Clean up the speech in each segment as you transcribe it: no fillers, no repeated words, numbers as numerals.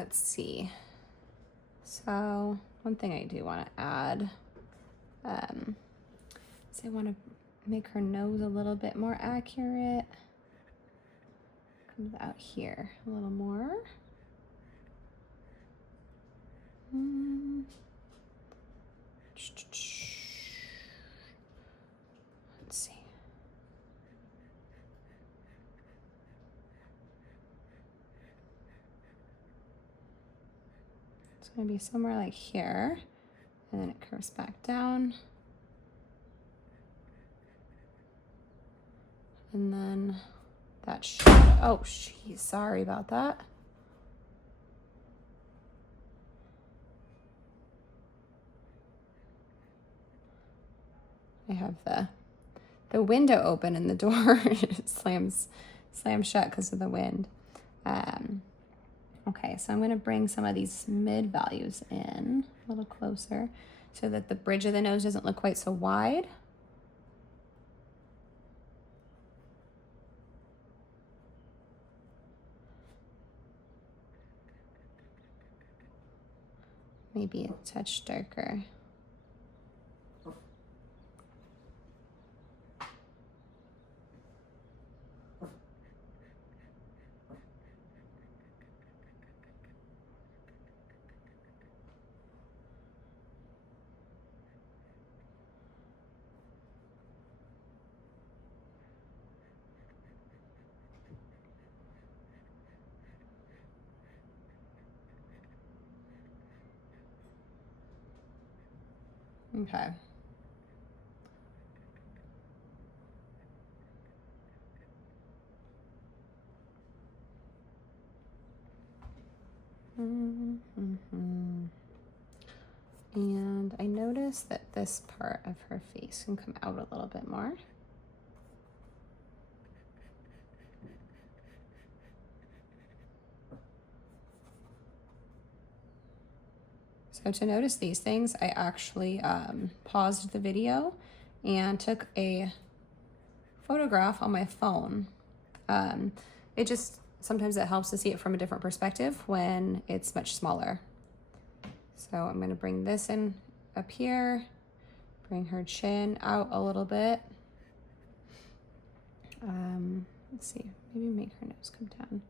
let's see. So one thing I do want to add is I want to make her nose a little bit more accurate. Comes out here a little more. Let's see. It's going to be somewhere like here, and then it curves back down. And then that shadow, oh, geez, sorry about that. I have the window open and the door slams shut because of the wind. Okay, so I'm gonna bring some of these mid values in a little closer so that the bridge of the nose doesn't look quite so wide. Maybe a touch darker. Okay. And I noticed that this part of her face can come out a little bit more. So to notice these things, I actually paused the video and took a photograph on my phone. It just, sometimes it helps to see it from a different perspective when it's much smaller. So I'm gonna bring this in up here, bring her chin out a little bit. Let's see, maybe make her nose come down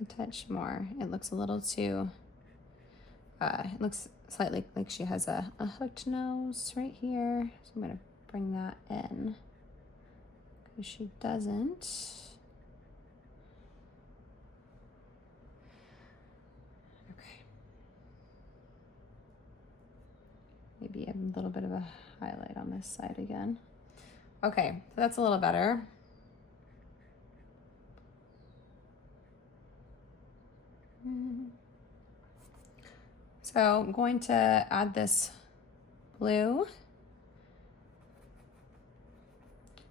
a touch more. It looks a little too, it looks slightly like she has a hooked nose right here. So I'm gonna bring that in because she doesn't. Okay. Maybe a little bit of a highlight on this side again. Okay, so that's a little better. So I'm going to add this blue.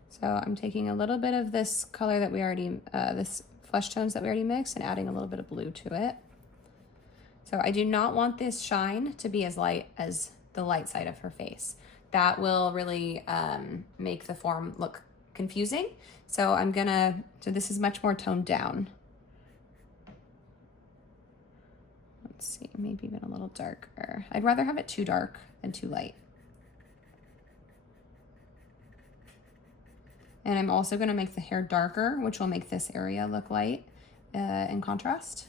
So I'm taking a little bit of this color that we already, this flesh tones that we already mixed, and adding a little bit of blue to it. So I do not want this shine to be as light as the light side of her face. That will really make the form look confusing. So so this is much more toned down. Let's see, maybe even a little darker. I'd rather have it too dark than too light. And I'm also gonna make the hair darker, which will make this area look light in contrast.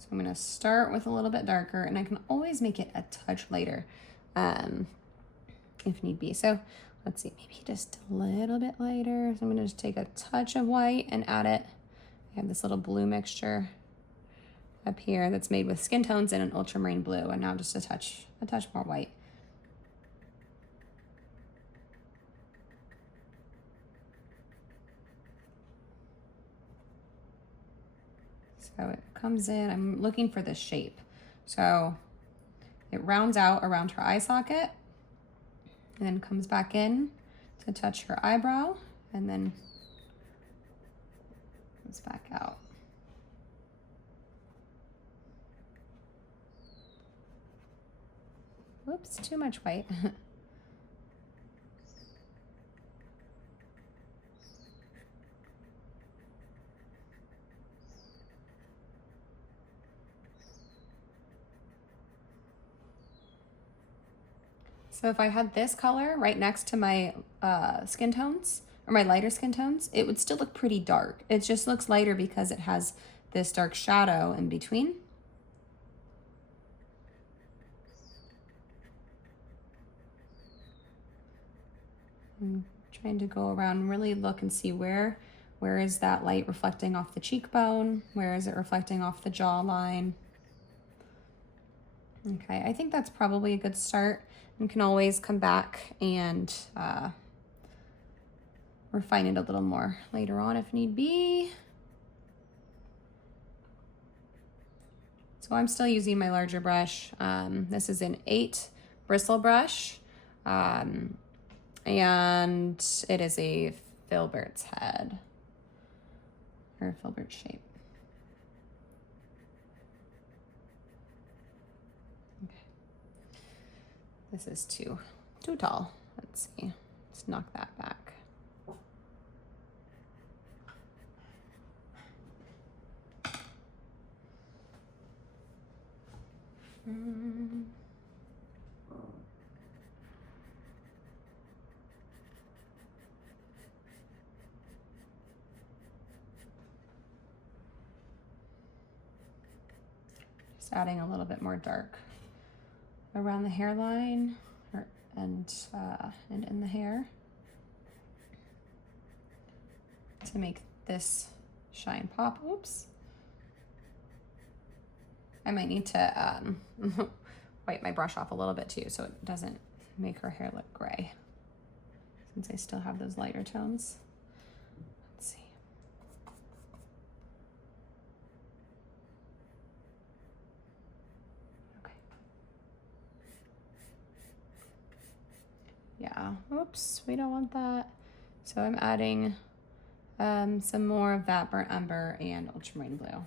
So I'm gonna start with a little bit darker, and I can always make it a touch lighter if need be. So let's see, maybe just a little bit lighter. So I'm gonna just take a touch of white and add it. I have this little blue mixture up here that's made with skin tones and an ultramarine blue, and now just a touch more white. So it comes in, I'm looking for this shape. So it rounds out around her eye socket, and then comes back in to touch her eyebrow, and then comes back out. Whoops, too much white. So if I had this color right next to my skin tones, or my lighter skin tones, it would still look pretty dark. It just looks lighter because it has this dark shadow in between. I'm trying to go around and really look and see where is that light reflecting off the cheekbone? Where is it reflecting off the jawline? Okay, I think that's probably a good start. You can always come back and refine it a little more later on if need be. So I'm still using my larger brush. This is an 8 bristle brush, and it is a filbert's head, or filbert shape. This is too tall. Let's see. Let's knock that back. Just adding a little bit more dark around the hairline and in the hair to make this shine pop. Oops. I might need to wipe my brush off a little bit too so it doesn't make her hair look gray, since I still have those lighter tones. Let's see. Okay. Yeah, oops, we don't want that. So I'm adding some more of that burnt umber and ultramarine blue.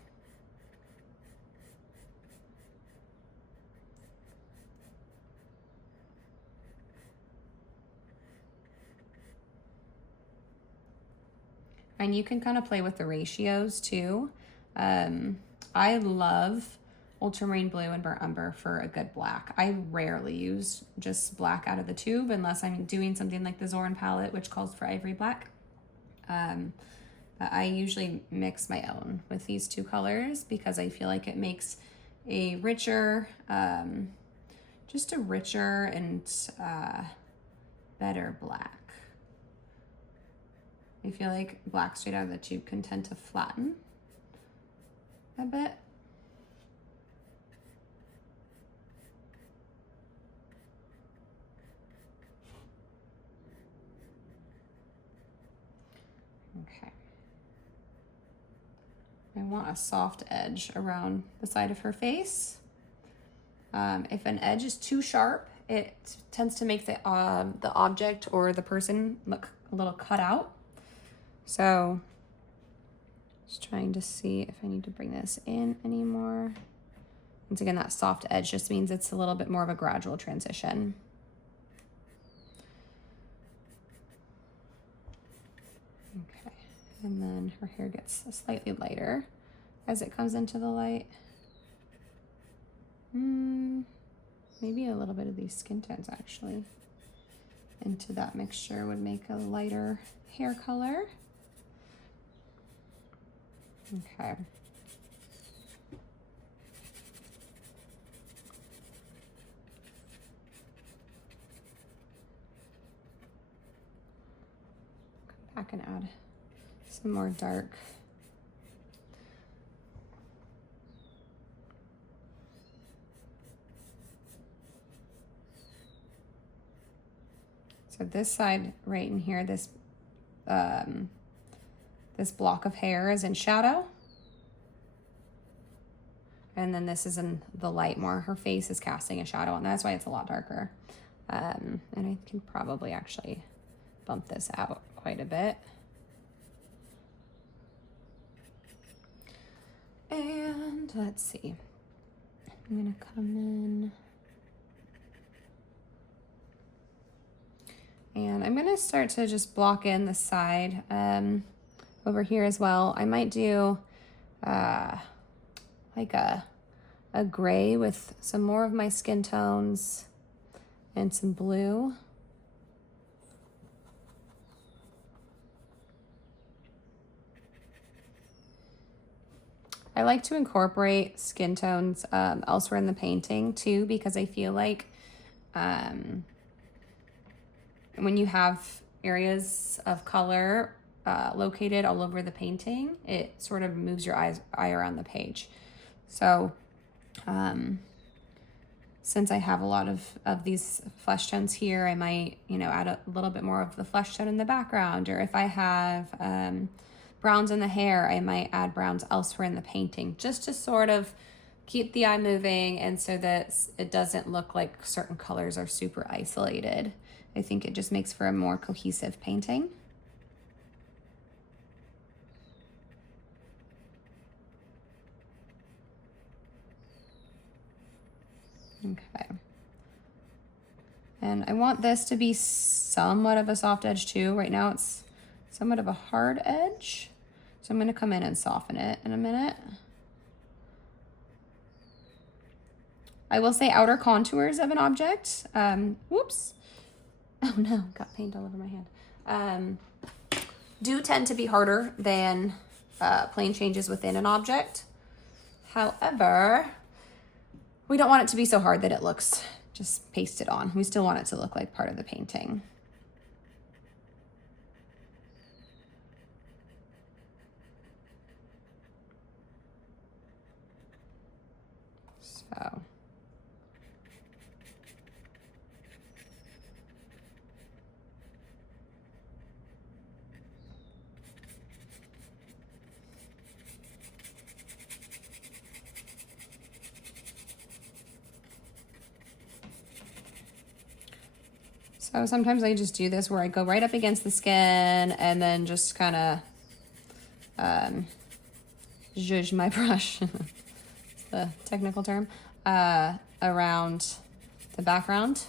And you can kind of play with the ratios too. I love ultramarine blue and burnt umber for a good black. I rarely use just black out of the tube unless I'm doing something like the Zoran palette, which calls for ivory black. But I usually mix my own with these two colors because I feel like it makes a richer, just a richer and better black. I feel like black straight out of the tube can tend to flatten a bit. Okay. I want a soft edge around the side of her face. If an edge is too sharp, it tends to make the object or the person look a little cut out. So just trying to see if I need to bring this in anymore. Once again, that soft edge just means it's a little bit more of a gradual transition. Okay, and then her hair gets slightly lighter as it comes into the light. Maybe a little bit of these skin tones actually into that mixture would make a lighter hair color. Okay. Come back and add some more dark. So this side right in here, this block of hair is in shadow. And then this is in the light more. Her face is casting a shadow, and that's why it's a lot darker. And I can probably actually bump this out quite a bit. And let's see, I'm gonna come in and I'm gonna start to just block in the side over here as well. I might do like a gray with some more of my skin tones and some blue. I like to incorporate skin tones elsewhere in the painting too, because I feel like when you have areas of color located all over the painting, it sort of moves your eye around the page. So since I have a lot of these flesh tones here, I might, you know, add a little bit more of the flesh tone in the background. Or if I have browns in the hair, I might add browns elsewhere in the painting, just to sort of keep the eye moving and so that it doesn't look like certain colors are super isolated. I think it just makes for a more cohesive painting. Okay. And I want this to be somewhat of a soft edge too. Right now it's somewhat of a hard edge. So I'm gonna come in and soften it in a minute. I will say outer contours of an object, whoops. Oh no, got paint all over my hand. Do tend to be harder than plane changes within an object. However, we don't want it to be so hard that it looks just pasted on. We still want it to look like part of the painting. So. So sometimes I just do this where I go right up against the skin and then just kind of zhuzh my brush, the technical term, around the background.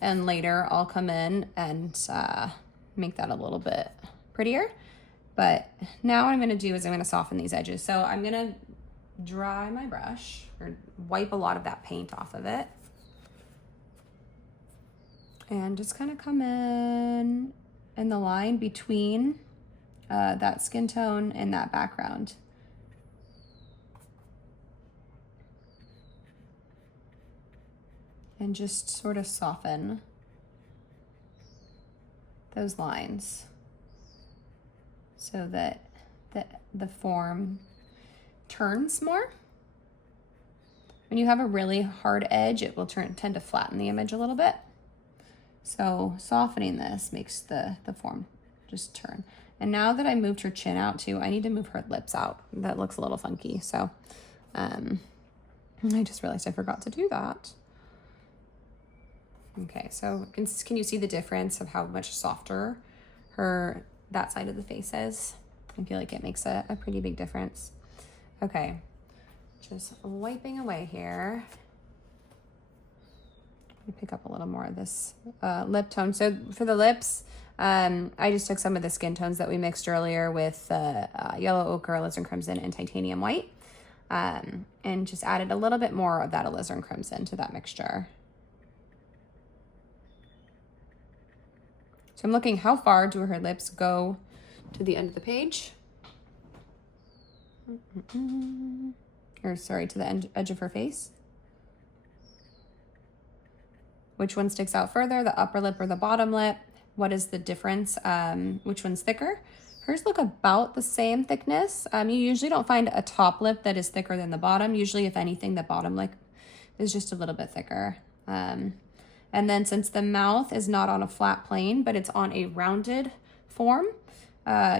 And later I'll come in and make that a little bit prettier. But now what I'm gonna do is I'm gonna soften these edges. So I'm gonna dry my brush or wipe a lot of that paint off of it. And just kind of come in the line between that skin tone and that background. And just sort of soften those lines so that the form turns more. When you have a really hard edge, it will tend to flatten the image a little bit. So softening this makes the form just turn. And now that I moved her chin out too, I need to move her lips out. That looks a little funky. So I just realized I forgot to do that. Okay, so can you see the difference of how much softer that side of the face is? I feel like it makes a pretty big difference. Okay, just wiping away here. Pick up a little more of this lip tone. So for the lips, I just took some of the skin tones that we mixed earlier with yellow ochre, alizarin crimson, and titanium white, and just added a little bit more of that alizarin crimson to that mixture. So I'm looking, how far do her lips go to the end of the page? Or sorry, to the edge of her face. Which one sticks out further, the upper lip or the bottom lip? What is the difference? Which one's thicker? Hers look about the same thickness. You usually don't find a top lip that is thicker than the bottom. Usually, if anything, the bottom lip is just a little bit thicker. And then since the mouth is not on a flat plane, but it's on a rounded form,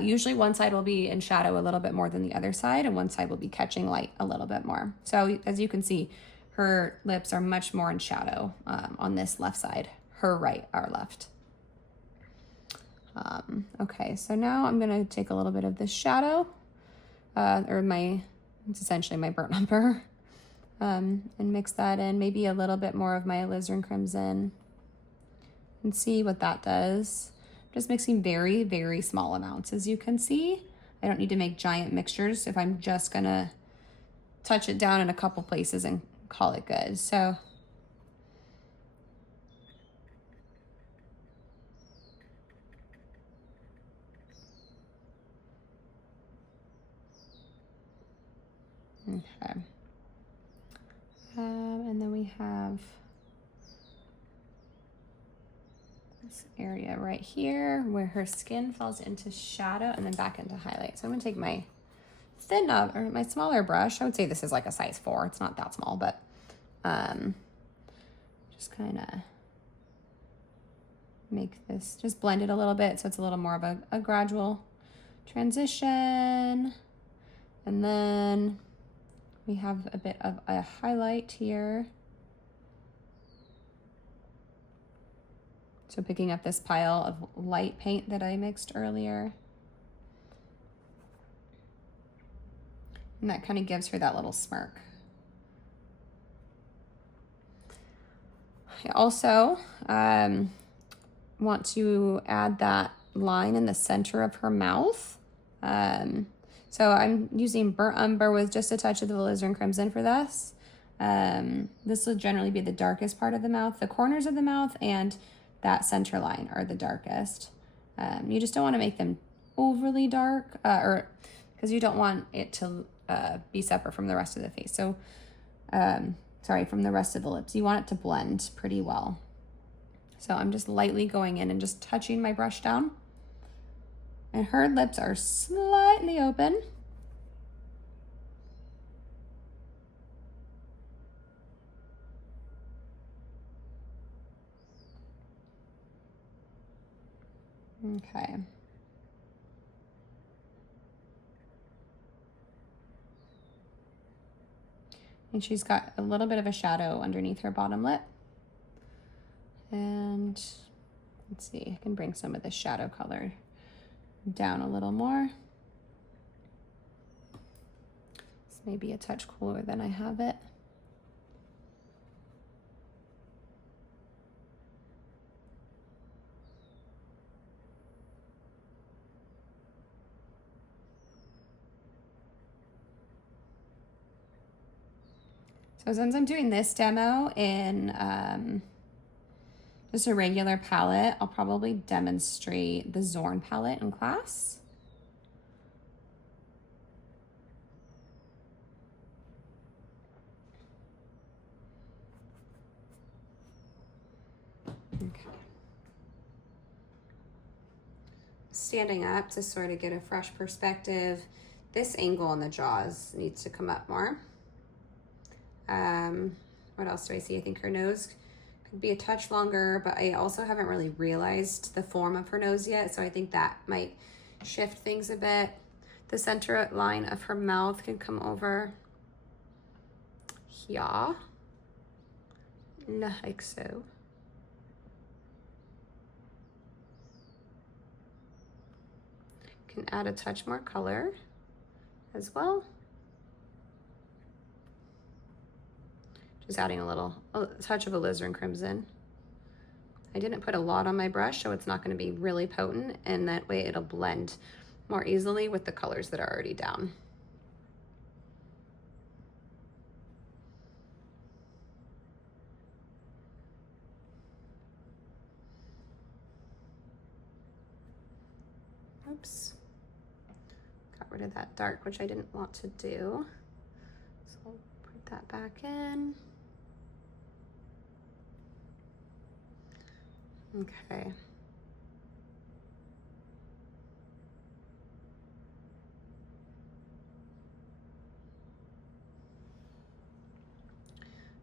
usually one side will be in shadow a little bit more than the other side, and one side will be catching light a little bit more. So as you can see, her lips are much more in shadow on this left side. Her right, our left. Okay, so now I'm gonna take a little bit of this shadow, it's essentially my burnt umber, and mix that in, maybe a little bit more of my alizarin crimson, and see what that does. Just mixing very, very small amounts, as you can see. I don't need to make giant mixtures if I'm just gonna touch it down in a couple places and call it good. So okay. And then we have this area right here where her skin falls into shadow and then back into highlight. So I'm gonna take my or my smaller brush. I would say this is like a size 4. It's not that small, but just kind of make this, just blend it a little bit so it's a little more of a gradual transition. And then we have a bit of a highlight here. So picking up this pile of light paint that I mixed earlier. And that kind of gives her that little smirk. I also want to add that line in the center of her mouth. So I'm using burnt umber with just a touch of the alizarin crimson for this. This will generally be the darkest part of the mouth. The corners of the mouth and that center line are the darkest. You just don't want to make them overly dark, or because you don't want it to be separate from the rest of the face. So, sorry, from the rest of the lips. You want it to blend pretty well. So I'm just lightly going in and just touching my brush down. And her lips are slightly open. Okay. And she's got a little bit of a shadow underneath her bottom lip. And let's see, I can bring some of the shadow color down a little more. This may be a touch cooler than I have it. So since I'm doing this demo in just a regular palette, I'll probably demonstrate the Zorn palette in class. Okay. Standing up to sort of get a fresh perspective, this angle on the jaws needs to come up more. What else do I see? I think her nose could be a touch longer, but I also haven't really realized the form of her nose yet, so I think that might shift things a bit. The center line of her mouth can come over here, like so. Can add a touch more color as well. Just adding a touch of alizarin crimson. I didn't put a lot on my brush, so it's not going to be really potent, and that way it'll blend more easily with the colors that are already down. Oops. Got rid of that dark, which I didn't want to do. So I'll put that back in. Okay. I'm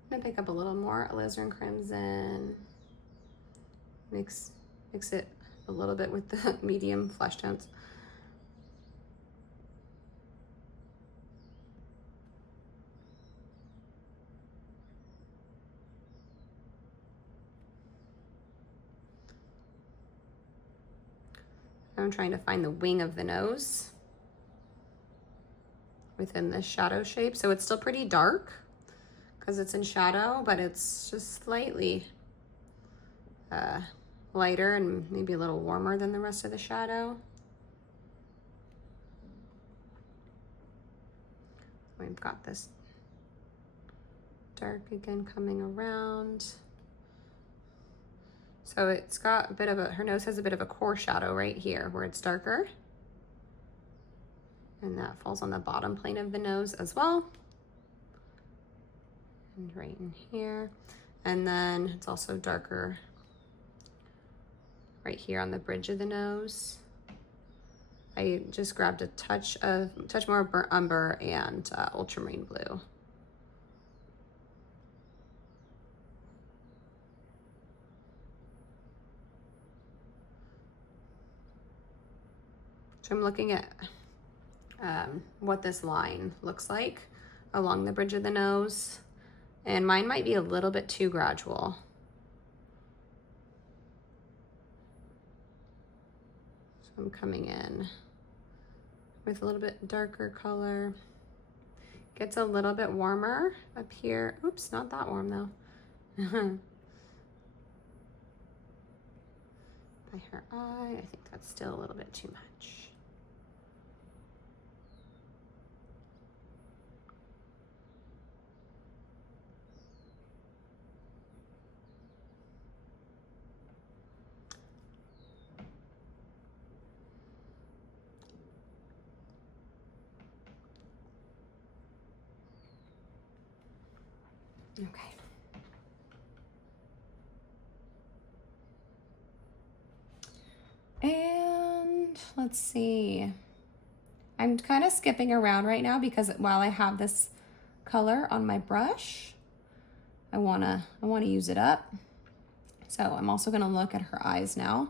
gonna pick up a little more alizarin crimson. Mix it a little bit with the medium flesh tones. I'm trying to find the wing of the nose within this shadow shape. So it's still pretty dark because it's in shadow, but it's just slightly lighter and maybe a little warmer than the rest of the shadow. We've got this dark again coming around. So it's got a bit of her nose has a bit of a core shadow right here where it's darker. And that falls on the bottom plane of the nose as well. And right in here. And then it's also darker right here on the bridge of the nose. I just grabbed a touch more burnt umber and ultramarine blue. So I'm looking at what this line looks like along the bridge of the nose, and mine might be a little bit too gradual. So I'm coming in with a little bit darker color. Gets a little bit warmer up here. Oops, not that warm though. By her eye, I think that's still a little bit too much. Okay. And let's see. I'm kind of skipping around right now because while I have this color on my brush, I wanna use it up. So I'm also gonna look at her eyes now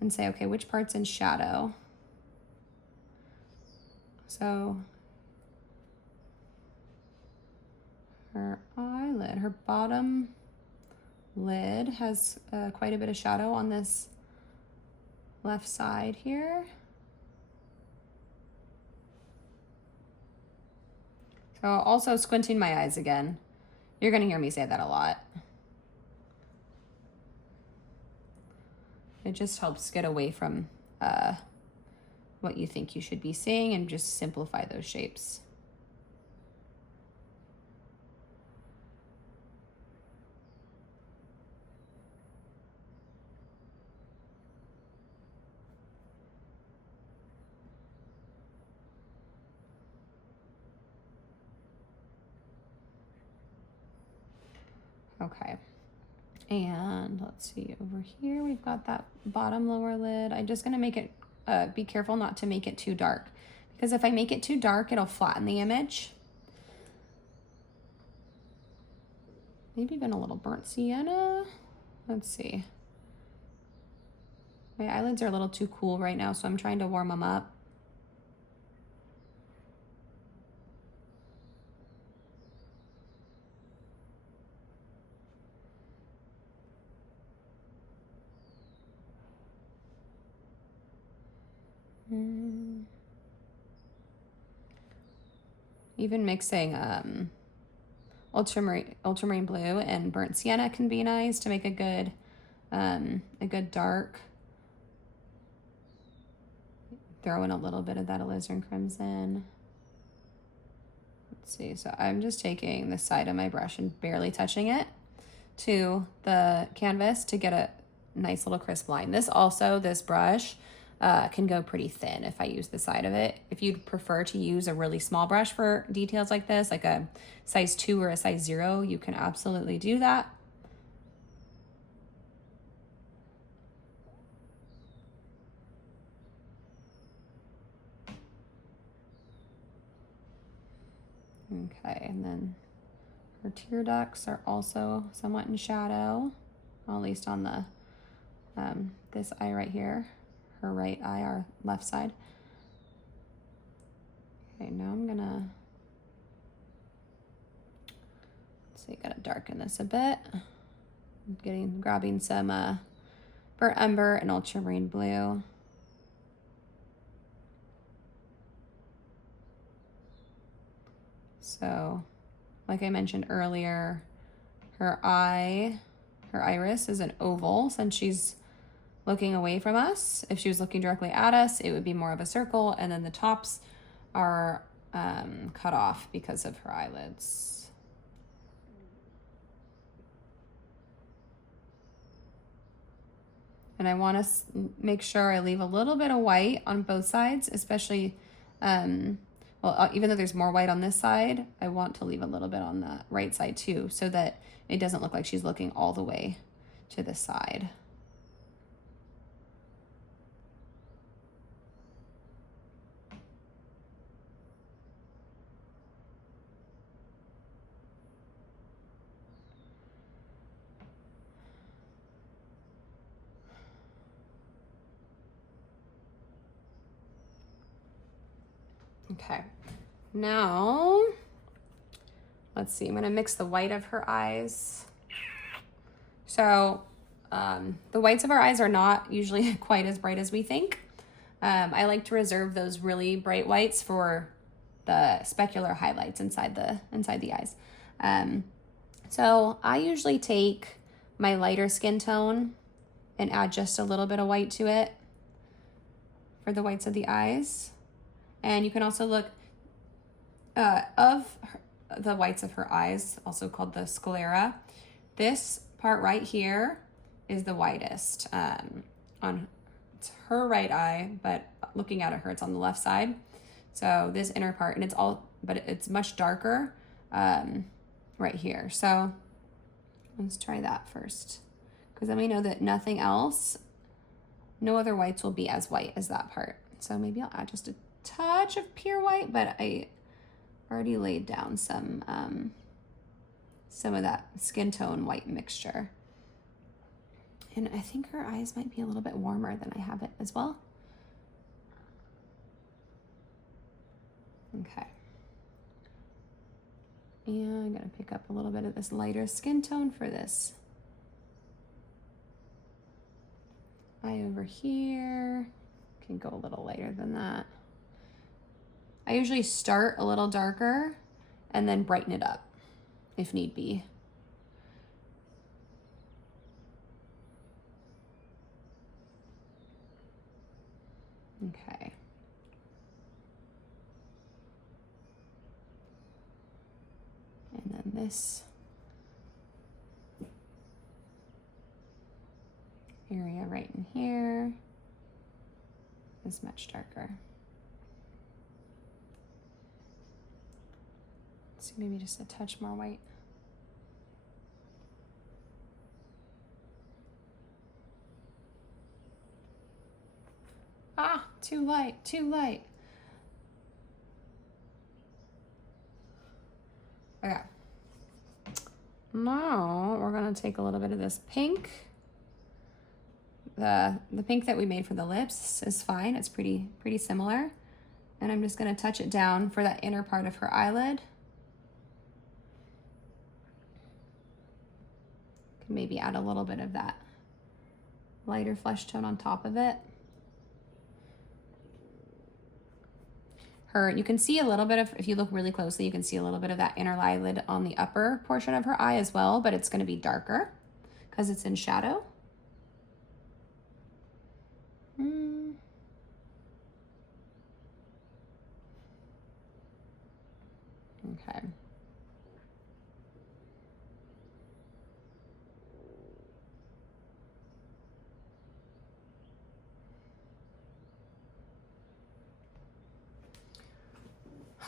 and say, okay, which part's in shadow? So her eyelid, her bottom lid has quite a bit of shadow on this left side here. So also squinting my eyes again. You're gonna hear me say that a lot. It just helps get away from what you think you should be seeing and just simplify those shapes. Okay, and let's see over here, we've got that bottom lower lid. I'm just gonna make it, be careful not to make it too dark, because if I make it too dark, it'll flatten the image. Maybe even a little burnt sienna. Let's see. My eyelids are a little too cool right now, so I'm trying to warm them up. Even mixing ultramarine blue and burnt sienna can be nice to make a good dark. Throw in a little bit of that alizarin crimson. Let's see, so I'm just taking the side of my brush and barely touching it to the canvas to get a nice little crisp line. This brush can go pretty thin if I use the side of it. If you'd prefer to use a really small brush for details like this, like a size 2 or a size 0, you can absolutely do that. Okay, and then her tear ducts are also somewhat in shadow, at least on the this eye right here, her right eye, our left side. Okay, now I'm gonna, let's see, gotta darken this a bit. Grabbing some burnt umber and ultramarine blue. So, like I mentioned earlier, her iris is an oval since she's looking away from us. If she was looking directly at us, it would be more of a circle, and then the tops are cut off because of her eyelids. And I want to make sure I leave a little bit of white on both sides, especially, even though there's more white on this side, I want to leave a little bit on the right side too, so that it doesn't look like she's looking all the way to the side. Okay, now, let's see, I'm gonna mix the white of her eyes. So the whites of our eyes are not usually quite as bright as we think. I like to reserve those really bright whites for the specular highlights inside the eyes. So I usually take my lighter skin tone and add just a little bit of white to it for the whites of the eyes. And you can also look the whites of her eyes, also called the sclera. This part right here is the whitest on it's her right eye, but looking at her, it's on the left side. So this inner part, and it's much darker right here. So let's try that first, because then we know that no other whites will be as white as that part. So maybe I'll add just a touch of pure white, but I already laid down some of that skin tone white mixture. And I think her eyes might be a little bit warmer than I have it as well. Okay. And I'm gonna pick up a little bit of this lighter skin tone for this eye over here. Can go a little lighter than that. I usually start a little darker and then brighten it up if need be. Okay. And then this area right in here is much darker. So maybe just a touch more white. Ah, too light, too light. Okay. Now we're gonna take a little bit of this pink. The pink that we made for the lips is fine. It's pretty similar. And I'm just gonna touch it down for that inner part of her eyelid. Can maybe add a little bit of that lighter flesh tone on top of it. You can see a little bit of, if you look really closely, you can see a little bit of that inner eyelid on the upper portion of her eye as well, but it's gonna be darker because it's in shadow. Okay.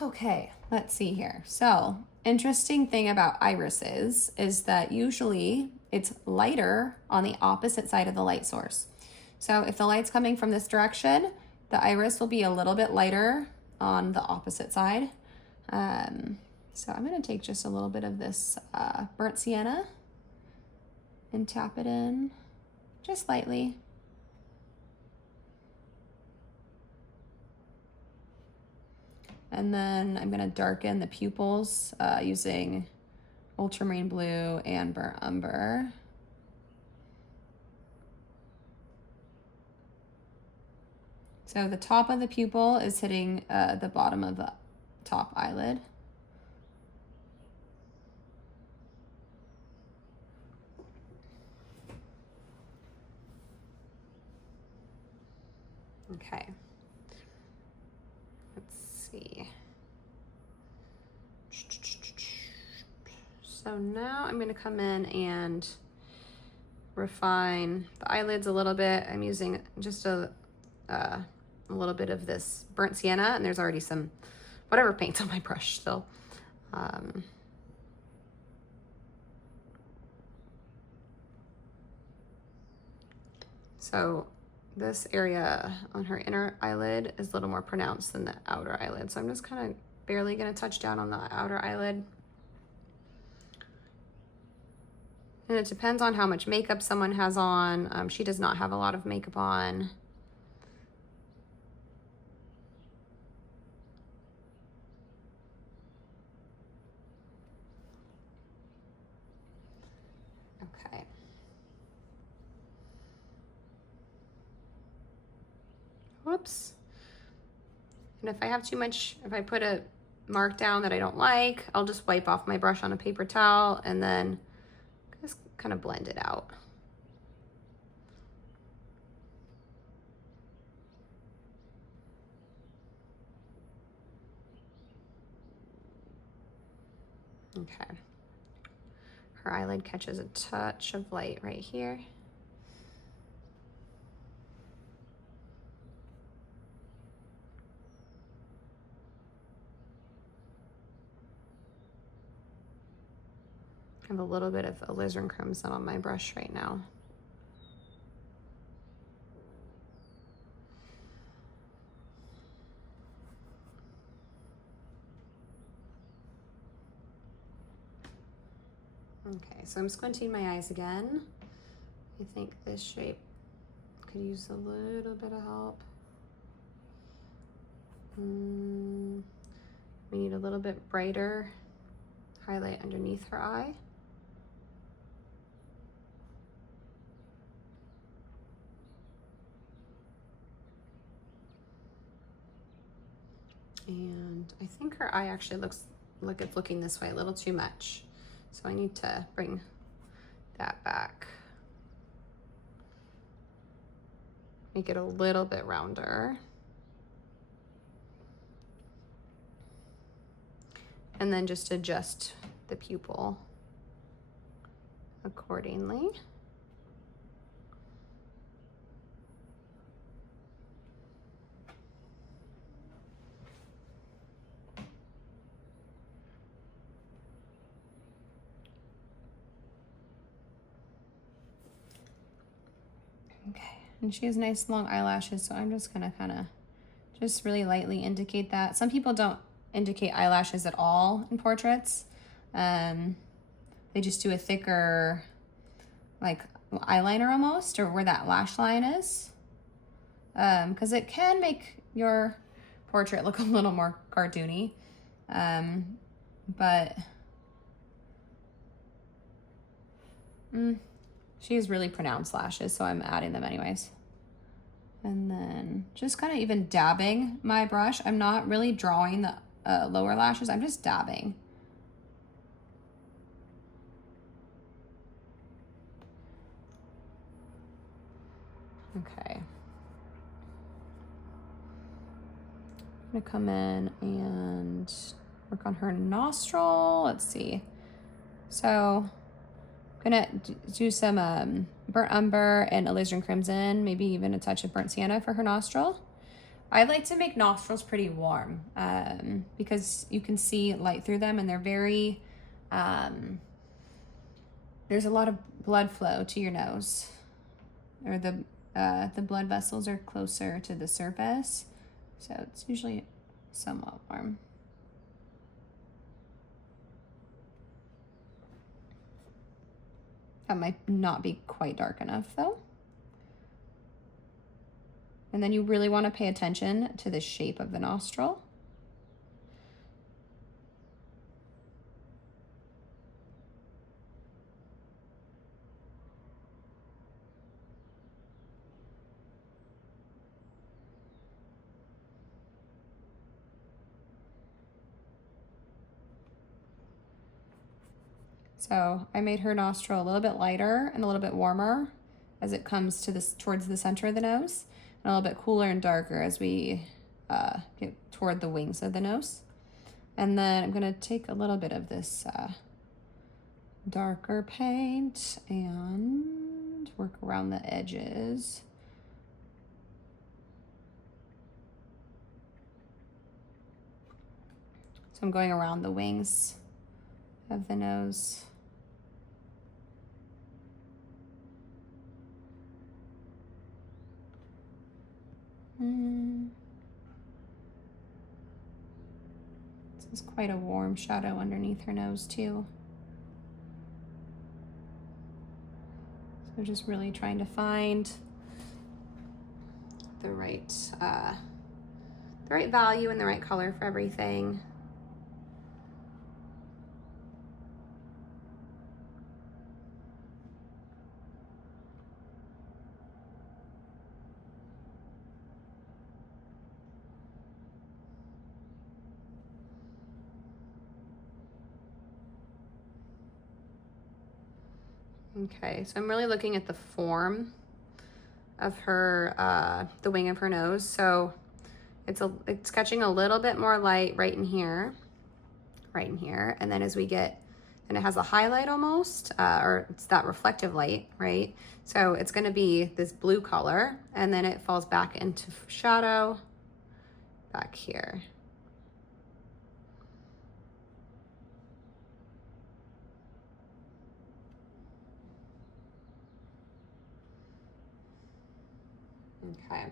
Okay, let's see here. So, interesting thing about irises is that usually it's lighter on the opposite side of the light source. So if the light's coming from this direction, the iris will be a little bit lighter on the opposite side. So I'm gonna take just a little bit of this burnt sienna and tap it in just lightly. And then I'm gonna darken the pupils using ultramarine blue and burnt umber. So the top of the pupil is hitting the bottom of the top eyelid. Okay. Let's see. So now I'm going to come in and refine the eyelids a little bit. I'm using just a little bit of this burnt sienna, and there's already some whatever paint on my brush still. So this area on her inner eyelid is a little more pronounced than the outer eyelid. So I'm just kind of barely going to touch down on the outer eyelid. And it depends on how much makeup someone has on. She does not have a lot of makeup on. Okay. Whoops. And if I have too much, if I put a mark down that I don't like, I'll just wipe off my brush on a paper towel and then just kind of blend it out. Okay. Her eyelid catches a touch of light right here. I have a little bit of alizarin crimson on my brush right now. Okay, so I'm squinting my eyes again. I think this shape could use a little bit of help. We need a little bit brighter highlight underneath her eye. And I think her eye actually looks like it's looking this way a little too much. So I need to bring that back. Make it a little bit rounder. And then just adjust the pupil accordingly. Okay, and she has nice long eyelashes, so I'm just gonna kind of just really lightly indicate that. Some people don't indicate eyelashes at all in portraits. They just do a thicker, like eyeliner almost, or where that lash line is, because it can make your portrait look a little more cartoony. But she has really pronounced lashes, so I'm adding them anyways. And then just kind of even dabbing my brush. I'm not really drawing the lower lashes, I'm just dabbing. Okay. I'm gonna come in and work on her nostril. Let's see. So I'm gonna do some burnt umber and alizarin crimson, maybe even a touch of burnt sienna for her nostril. I like to make nostrils pretty warm because you can see light through them, and they're very, there's a lot of blood flow to your nose, or the blood vessels are closer to the surface, so it's usually somewhat warm. That might not be quite dark enough though. And then you really want to pay attention to the shape of the nostril. So I made her nostril a little bit lighter and a little bit warmer as it comes to this towards the center of the nose. a little bit cooler and darker as we get toward the wings of the nose. And then I'm gonna take a little bit of this darker paint and work around the edges. So I'm going around the wings of the nose. This is quite a warm shadow underneath her nose too. So just really trying to find the right value and the right color for everything. Okay, so I'm really looking at the form of her, the wing of her nose. So it's catching a little bit more light right in here, and then as we get, and it has a highlight almost, or it's that reflective light, right? So it's gonna be this blue color, and then it falls back into shadow back here. Okay.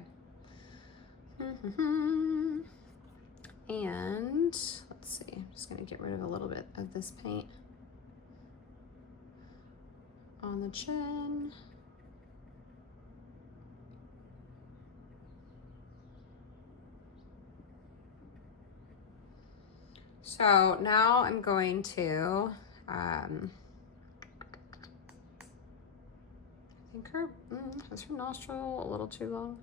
And let's see, I'm just gonna get rid of a little bit of this paint on the chin. So now I'm going to, I think is her nostril a little too long?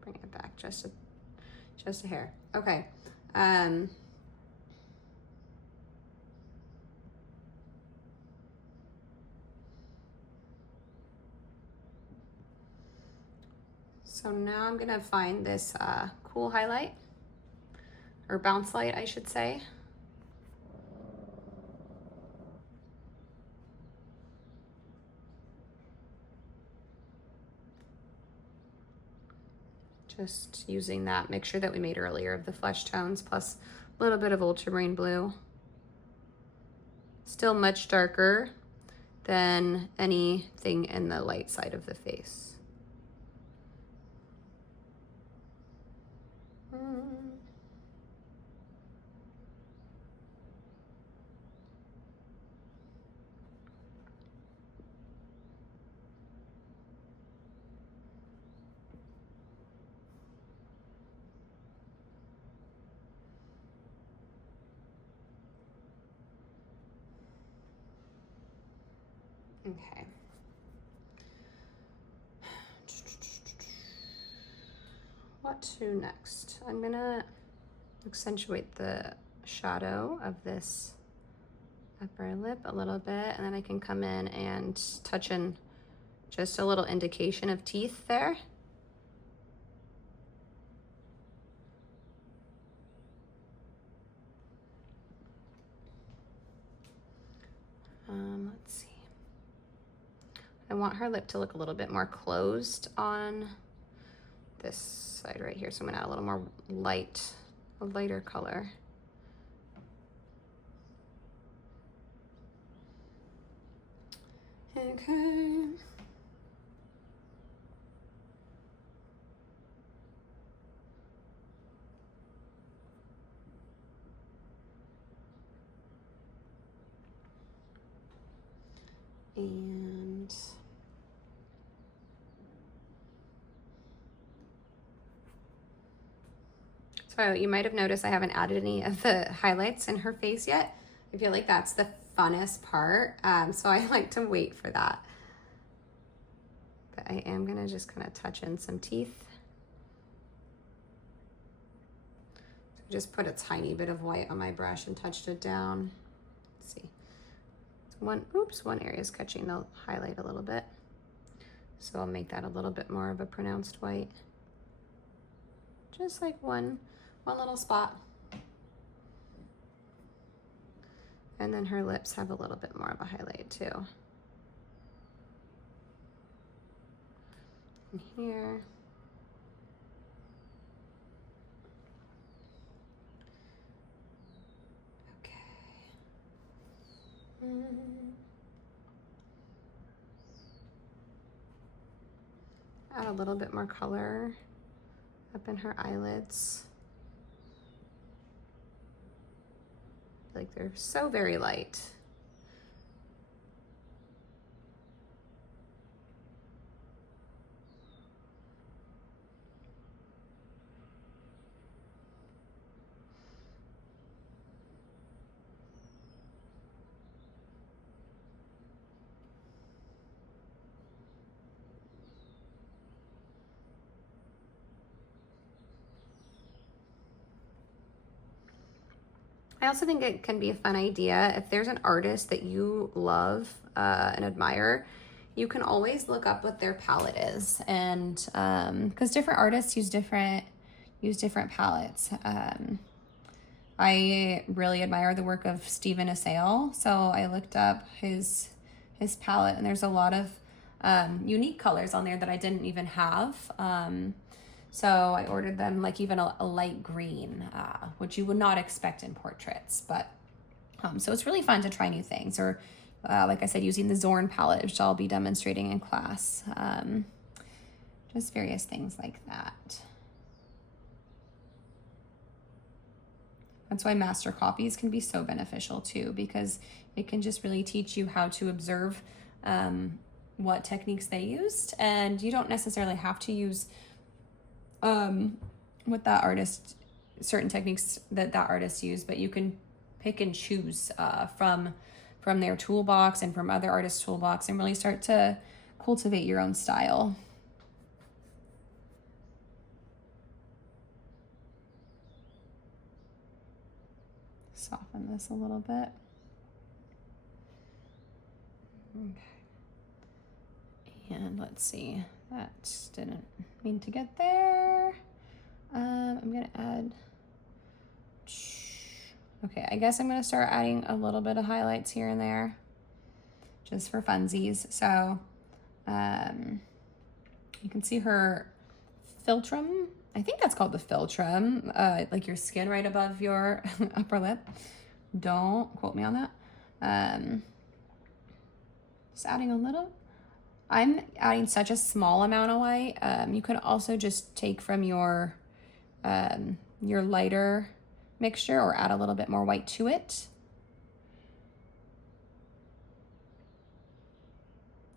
Bring it back just a hair. Okay. So now I'm gonna find this cool highlight, or bounce light, I should say. Just using that mixture that we made earlier of the flesh tones plus a little bit of ultramarine blue. Still much darker than anything in the light side of the face. Okay. What to next? I'm gonna accentuate the shadow of this upper lip a little bit, and then I can come in and touch in just a little indication of teeth there. Let's see. I want her lip to look a little bit more closed on this side right here, so I'm gonna add a little more light, a lighter color. Okay. And so you might have noticed I haven't added any of the highlights in her face yet. I feel like that's the funnest part, so I like to wait for that. But I am gonna just kind of touch in some teeth. So just put a tiny bit of white on my brush and touched it down. Let's see. One area is catching the highlight a little bit. So I'll make that a little bit more of a pronounced white. Just like one little spot. And then her lips have a little bit more of a highlight too. And here. Okay. Add a little bit more color up in her eyelids. Like they're so very light. I also think it can be a fun idea if there's an artist that you love and admire, you can always look up what their palette is, and because different artists use different palettes. I really admire the work of Stephen Assail, so I looked up his palette, and there's a lot of unique colors on there that I didn't even have. So I ordered them, like even a light green, which you would not expect in portraits. But so it's really fun to try new things. Or like I said, using the Zorn palette, which I'll be demonstrating in class. Just various things like that. That's why master copies can be so beneficial too, because it can just really teach you how to observe what techniques they used. And you don't necessarily have to use what that artist, certain techniques that artist used, but you can pick and choose from their toolbox and from other artists' toolbox, and really start to cultivate your own style. Soften this a little bit. Okay. And let's see, that didn't mean to get there. I'm gonna add, okay, I guess I'm gonna start adding a little bit of highlights here and there, just for funsies. So you can see her philtrum. I think that's called the philtrum, like your skin right above your upper lip. Don't quote me on that. Just adding a little. I'm adding such a small amount of white. You could also just take from your lighter mixture or add a little bit more white to it.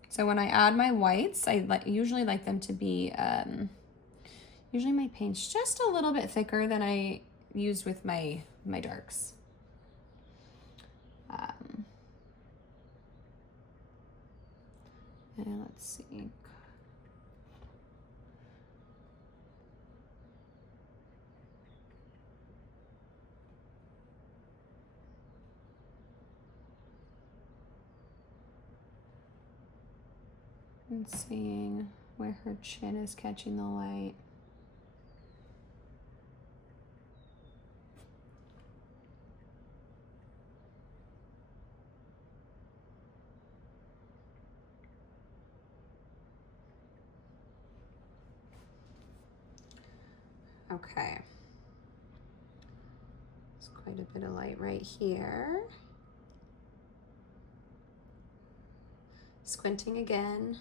So when I add my whites, I usually like them to be, usually my paint's just a little bit thicker than I used with my darks. And let's see. And seeing where her chin is catching the light. Okay. There's quite a bit of light right here. Squinting again.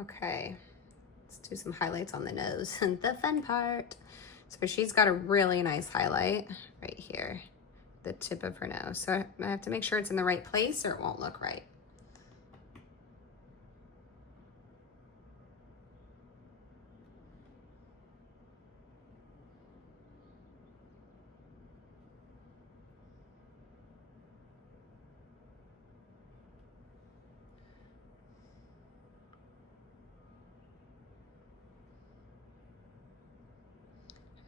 Okay, let's do some highlights on the nose, the fun part. So she's got a really nice highlight right here, the tip of her nose. So I have to make sure it's in the right place or it won't look right.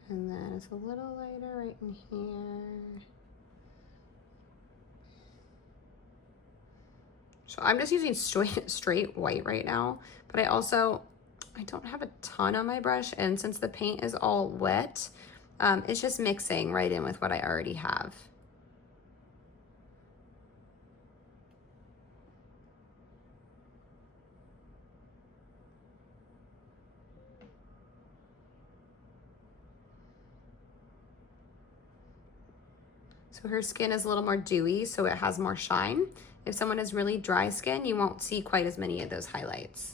And then it's a little lighter right in here. So I'm just using straight white right now, but I don't have a ton on my brush, and since the paint is all wet, it's just mixing right in with what I already have. So her skin is a little more dewy, so it has more shine. If someone has really dry skin, you won't see quite as many of those highlights.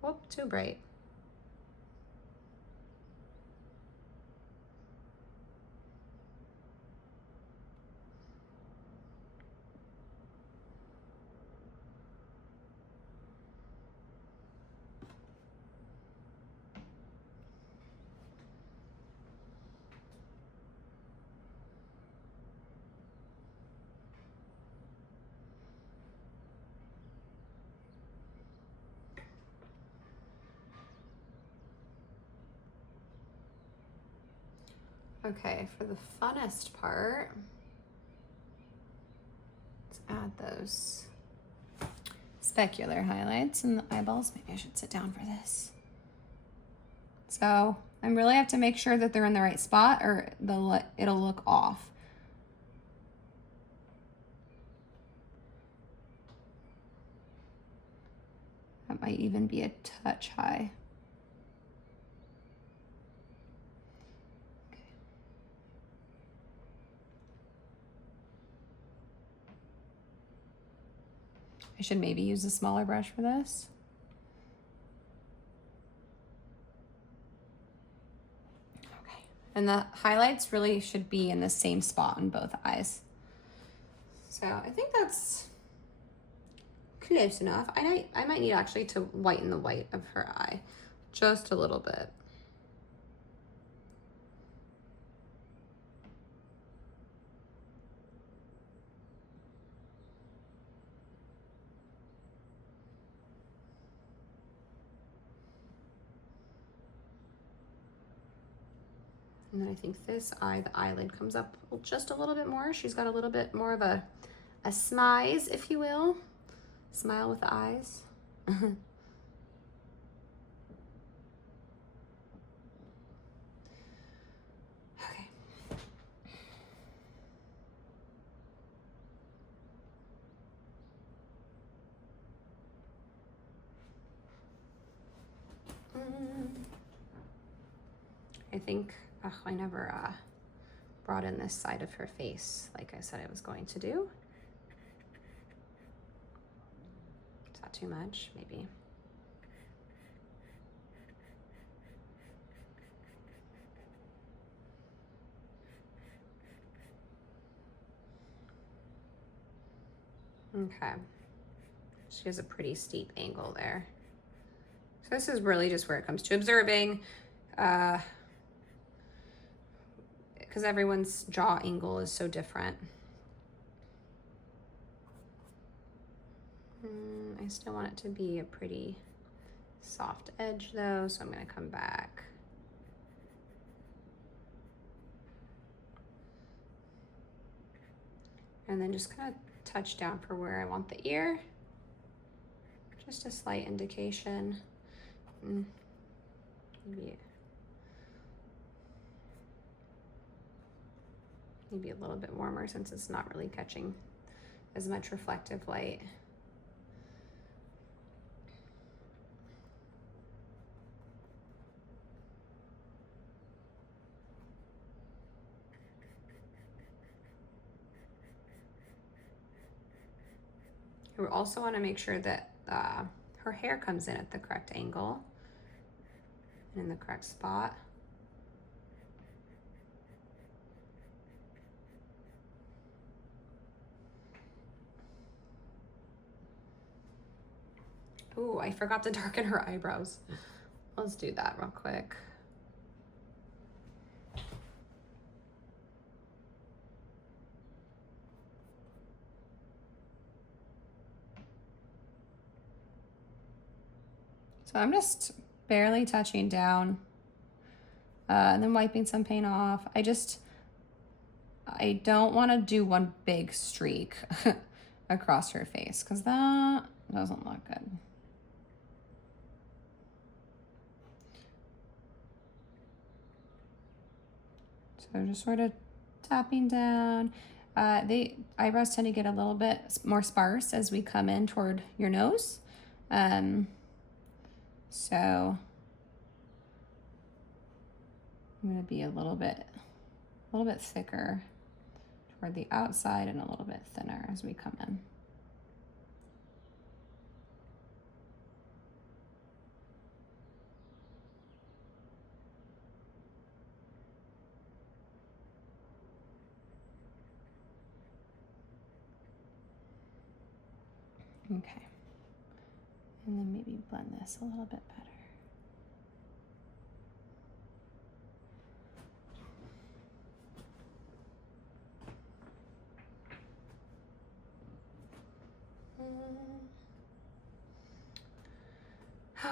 Whoop, too bright. Okay, for the funnest part, let's add those specular highlights in the eyeballs. Maybe I should sit down for this. So I really have to make sure that they're in the right spot, or it'll look off. That might even be a touch high. I should maybe use a smaller brush for this. Okay, and the highlights really should be in the same spot on both eyes. So I think that's close enough. I might need actually to whiten the white of her eye just a little bit. And then I think this eye, the eyelid comes up just a little bit more. She's got a little bit more of a smize, if you will. Smile with the eyes. Okay. I think, I never brought in this side of her face like I said I was going to do. Is that too much? Maybe. Okay. She has a pretty steep angle there. So this is really just where it comes to observing, because everyone's jaw angle is so different. I still want it to be a pretty soft edge though, so I'm gonna come back. And then just kind of touch down for where I want the ear. Just a slight indication. Maybe a little bit warmer since it's not really catching as much reflective light. We also want to make sure that her hair comes in at the correct angle and in the correct spot. Ooh, I forgot to darken her eyebrows. Let's do that real quick. So I'm just barely touching down and then wiping some paint off. I don't want to do one big streak across her face because that doesn't look good. So just sort of tapping down. The eyebrows tend to get a little bit more sparse as we come in toward your nose. So I'm going to be a little bit thicker toward the outside and a little bit thinner as we come in. Okay. And then maybe blend this a little bit better.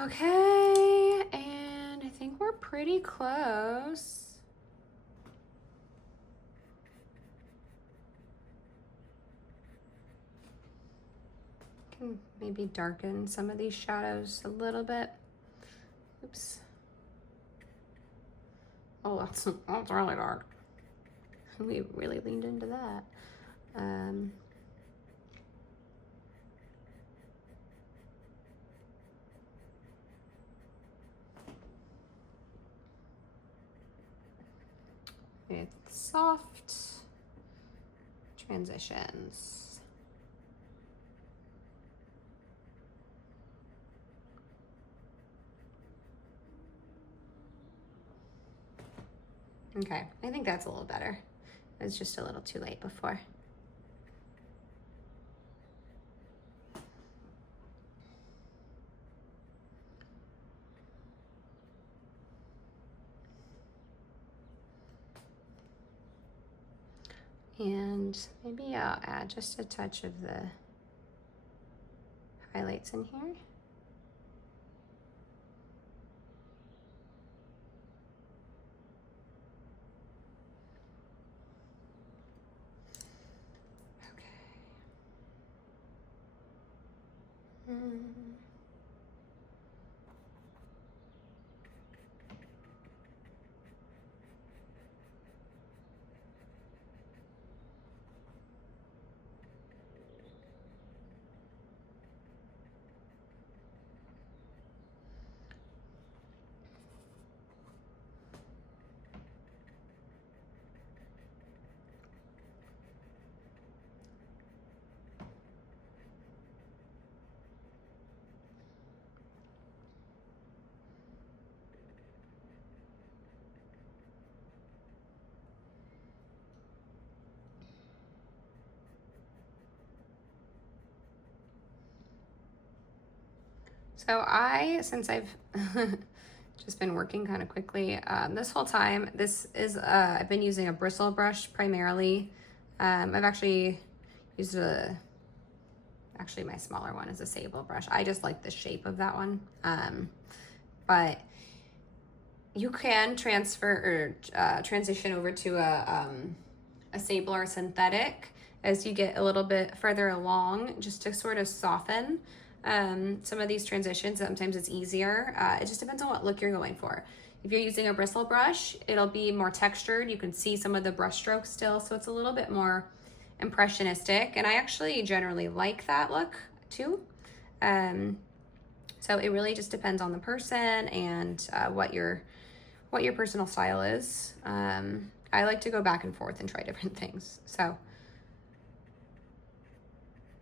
Okay, and I think we're pretty close. Can maybe darken some of these shadows a little bit. Oops. Oh, that's really dark. We really leaned into that. With soft transitions. Okay, I think that's a little better. It was just a little too late before. And maybe I'll add just a touch of the highlights in here. So since I've just been working kind of quickly, this whole time, I've been using a bristle brush primarily. I've actually used actually my smaller one is a sable brush. I just like the shape of that one. But you can transfer or transition over to a sable or synthetic as you get a little bit further along, just to sort of soften some of these transitions. Sometimes it's easier. It just depends on what look you're going for. If you're using a bristle brush, it'll be more textured. You can see some of the brush strokes still, so it's a little bit more impressionistic, and I actually generally like that look too. So it really just depends on the person and what your personal style is. I like to go back and forth and try different things. So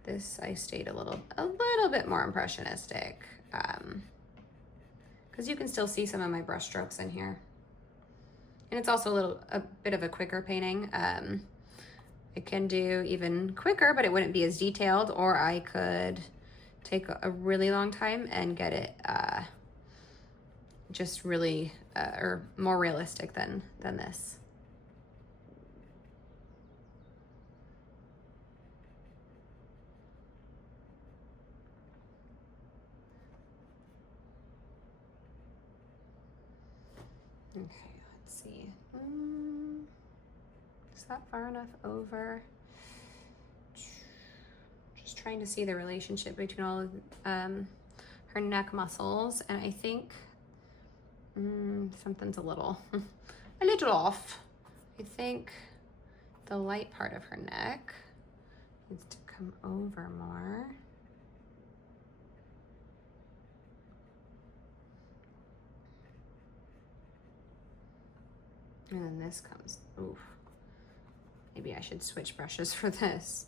this, I stayed a little bit more impressionistic, because you can still see some of my brush strokes in here. And it's also a bit of a quicker painting. It can do even quicker, but it wouldn't be as detailed, or I could take a really long time and get it just really, or more realistic than this. Okay, let's see. Is that far enough over? Just trying to see the relationship between all of her neck muscles, and I think something's a little off. I think the light part of her neck needs to come over more. And then this comes, oof. Maybe I should switch brushes for this.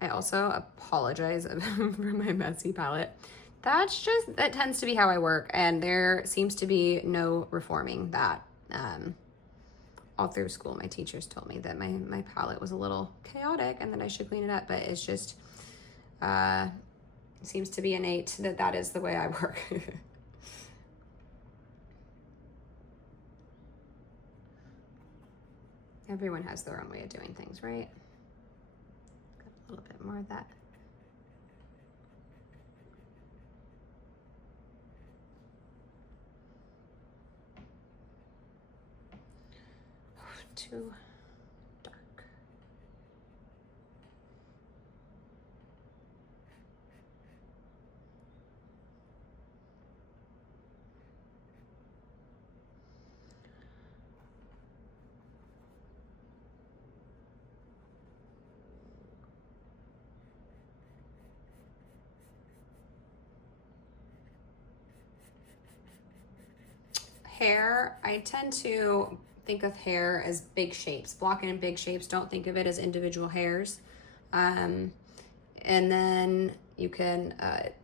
I also apologize for my messy palette. That tends to be how I work, and there seems to be no reforming that. All through school, my teachers told me that my palette was a little chaotic and that I should clean it up, but it's just, seems to be innate that is the way I work. Everyone has their own way of doing things, right? A little bit more of that. Too dark. Hair, I tend to think of hair as big shapes, blocking in big shapes. Don't think of it as individual hairs. And then you can,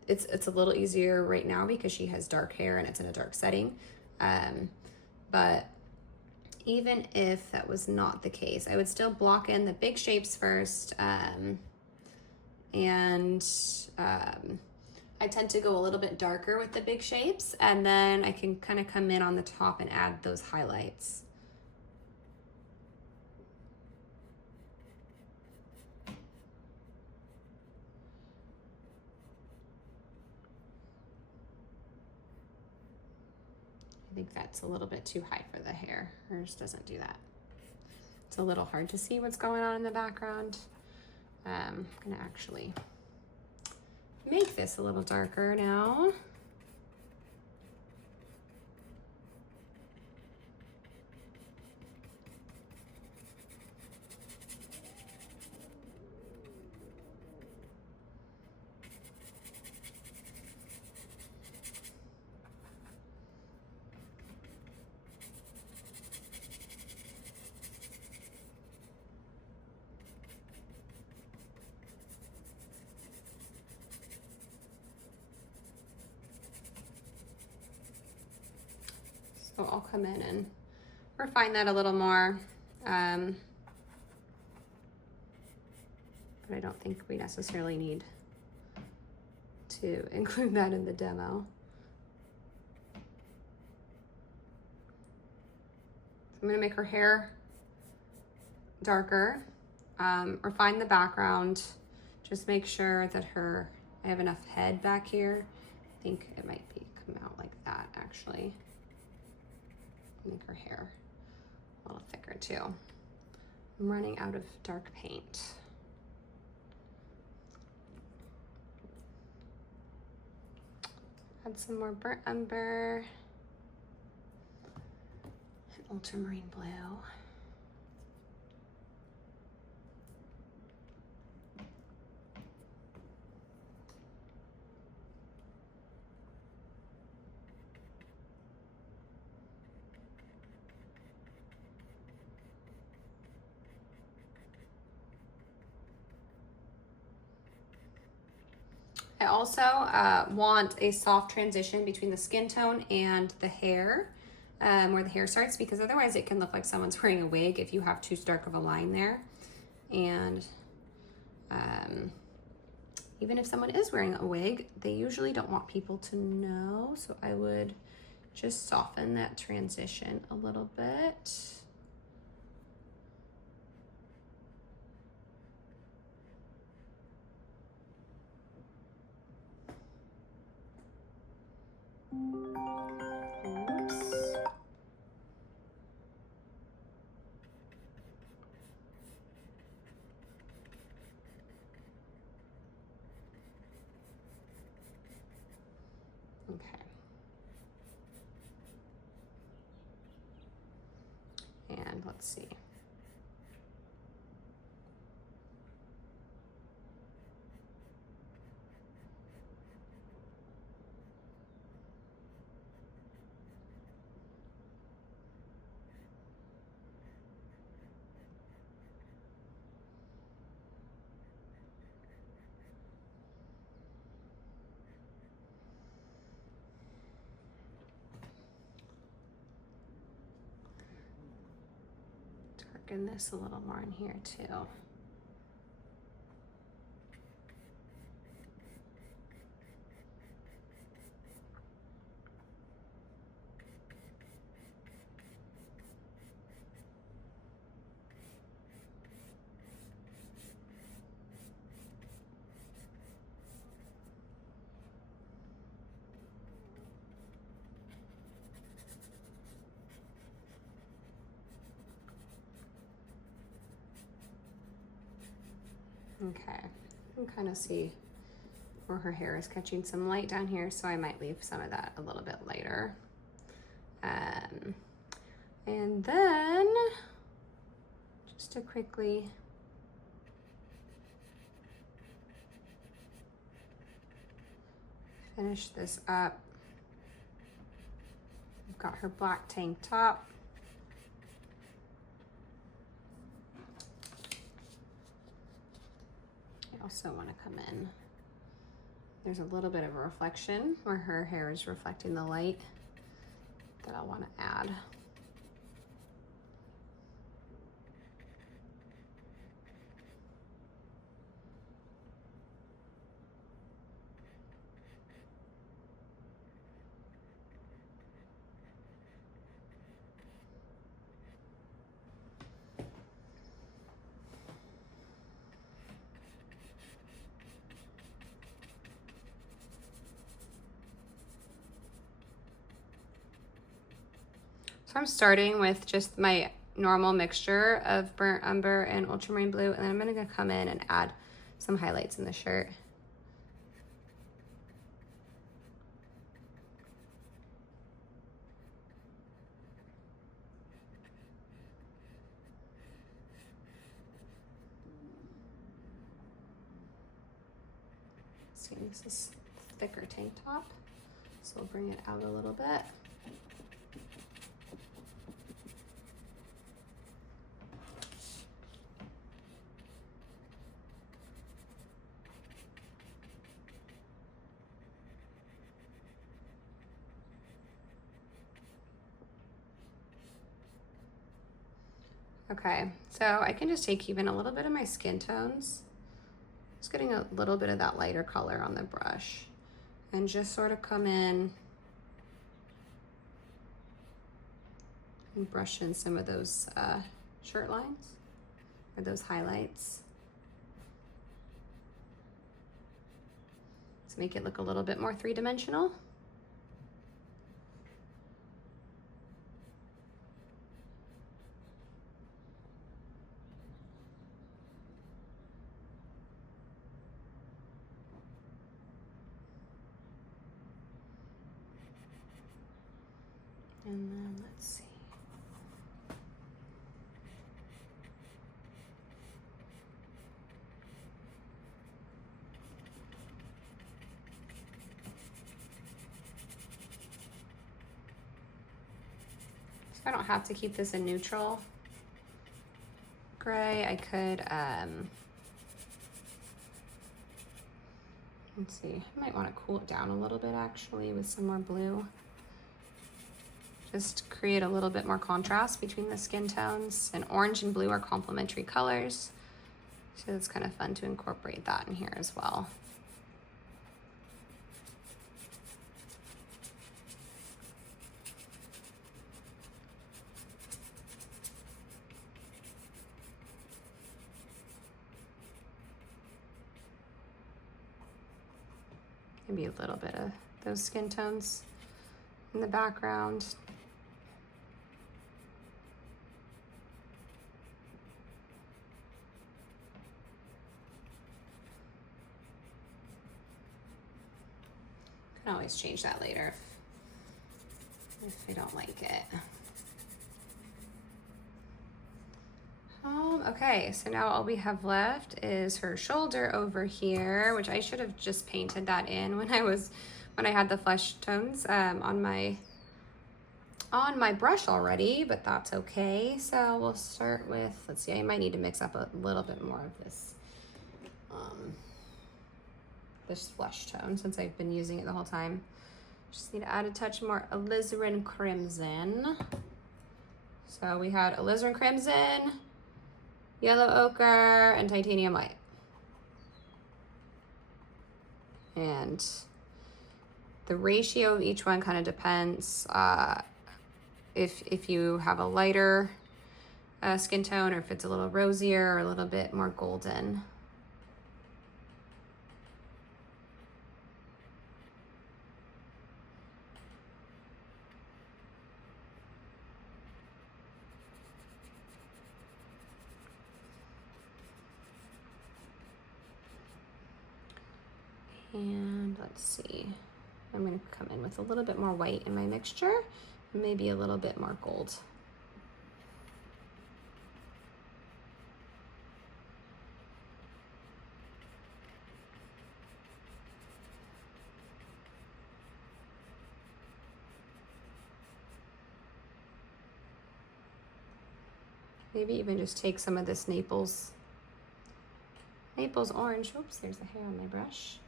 it's a little easier right now because she has dark hair and it's in a dark setting. But even if that was not the case, I would still block in the big shapes first. I tend to go a little bit darker with the big shapes, and then I can kind of come in on the top and add those highlights. I think that's a little bit too high for the hair. Hers doesn't do that. It's a little hard to see what's going on in the background. I'm gonna actually make this a little darker now. So I'll come in and refine that a little more. But I don't think we necessarily need to include that in the demo. I'm gonna make her hair darker, refine the background, just make sure that I have enough head back here. I think it might come out like that actually. Make her hair a little thicker too. I'm running out of dark paint. Add some more burnt umber and ultramarine blue. I also want a soft transition between the skin tone and the hair, where the hair starts, because otherwise it can look like someone's wearing a wig if you have too stark of a line there. And even if someone is wearing a wig, they usually don't want people to know. So I would just soften that transition a little bit. Okay. And let's see. Darken this a little more in here too. Okay, you can kind of see where her hair is catching some light down here, so I might leave some of that a little bit lighter. And then, just to quickly finish this up, we've got her black tank top. I also want to come in. There's a little bit of a reflection where her hair is reflecting the light that I want to add. So I'm starting with just my normal mixture of burnt umber and ultramarine blue, and then I'm gonna come in and add some highlights in the shirt. See, this is thicker tank top, so we'll bring it out a little bit. Okay, so I can just take even a little bit of my skin tones, just getting a little bit of that lighter color on the brush, and just sort of come in and brush in some of those shirt lines, or those highlights, to make it look a little bit more three-dimensional. And then let's see. So I don't have to keep this in neutral gray. I could, let's see, I might want to cool it down a little bit actually with some more blue. Just create a little bit more contrast between the skin tones, and orange and blue are complementary colors. So it's kind of fun to incorporate that in here as well. Maybe a little bit of those skin tones in the background. can always change that later if I don't like it. Okay, so now all we have left is her shoulder over here, which I should have just painted that in when I had the flesh tones on my brush already, but that's okay. So we'll start with, let's see, I might need to mix up a little bit more of this this flesh tone since I've been using it the whole time. Just need to add a touch more alizarin crimson. So we had alizarin crimson, yellow ochre, and titanium white. And the ratio of each one kind of depends if you have a lighter skin tone, or if it's a little rosier or a little bit more golden. And let's see, I'm going to come in with a little bit more white in my mixture, maybe a little bit more gold. Maybe even just take some of this Naples orange. Oops, there's a hair on my brush.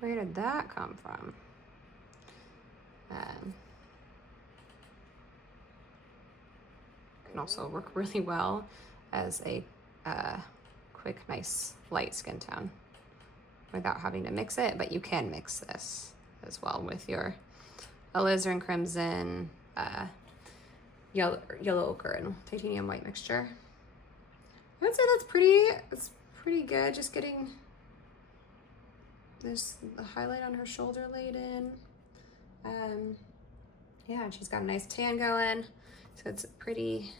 Where did that come from? Can also work really well as a quick, nice, light skin tone without having to mix it, but you can mix this as well with your alizarin crimson, yellow ochre, and titanium white mixture. I would say that's pretty good. Just getting the highlight on her shoulder laid in. Yeah, and she's got a nice tan going, so it's pretty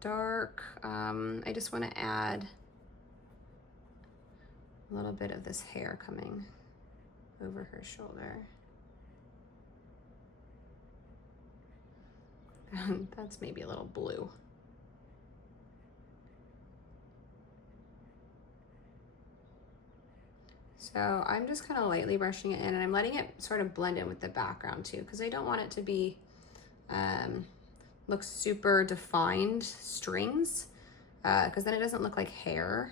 dark. I just want to add a little bit of this hair coming over her shoulder. That's maybe a little blue. So I'm just kind of lightly brushing it in, and I'm letting it sort of blend in with the background too, because I don't want it to be look super defined strings, because then it doesn't look like hair.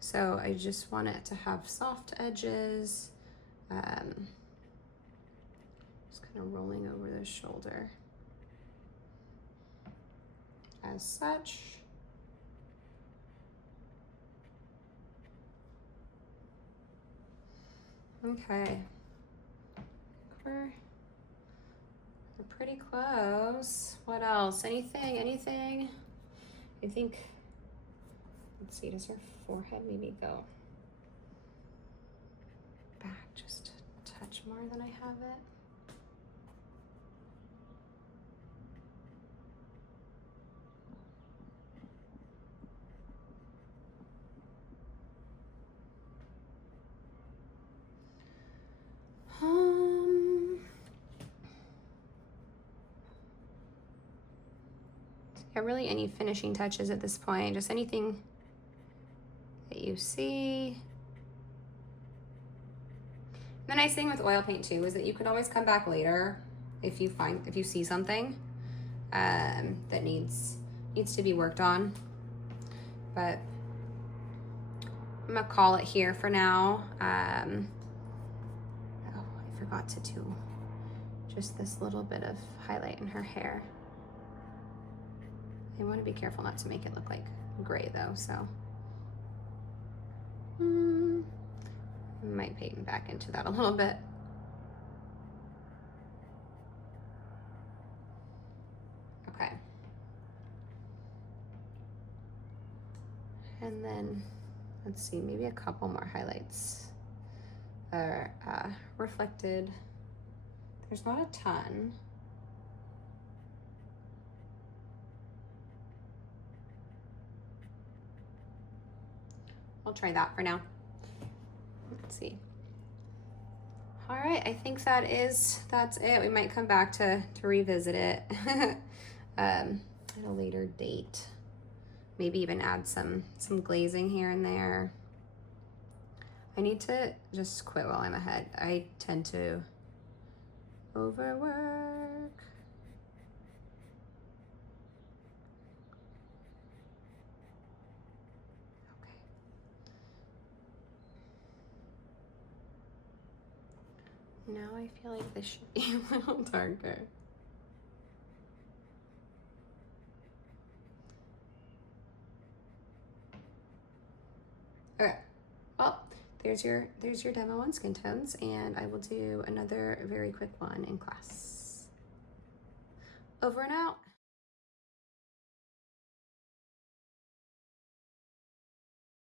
So I just want it to have soft edges, just kind of rolling over the shoulder as such. Okay, we're pretty close. What else? Anything? I think, let's see, does her forehead maybe go back just a touch more than I have it? Yeah, really any finishing touches at this point, just anything that you see. The nice thing with oil paint too is that you can always come back later if you see something that needs to be worked on. But I'm gonna call it here for now. Oh, I forgot to do just this little bit of highlight in her hair. I want to be careful not to make it look like gray though, so I might paint back into that a little bit. Okay. And then let's see, maybe a couple more highlights are reflected. There's not a ton. I'll try that for now. Let's see. All right, I think that's it. We might come back to revisit it at a later date. Maybe even add some glazing here and there. I need to just quit while I'm ahead. I tend to overwork. Okay. Now I feel like this should be a little darker. Okay. Well, there's your demo on skin tones, and I will do another very quick one in class. Over and out.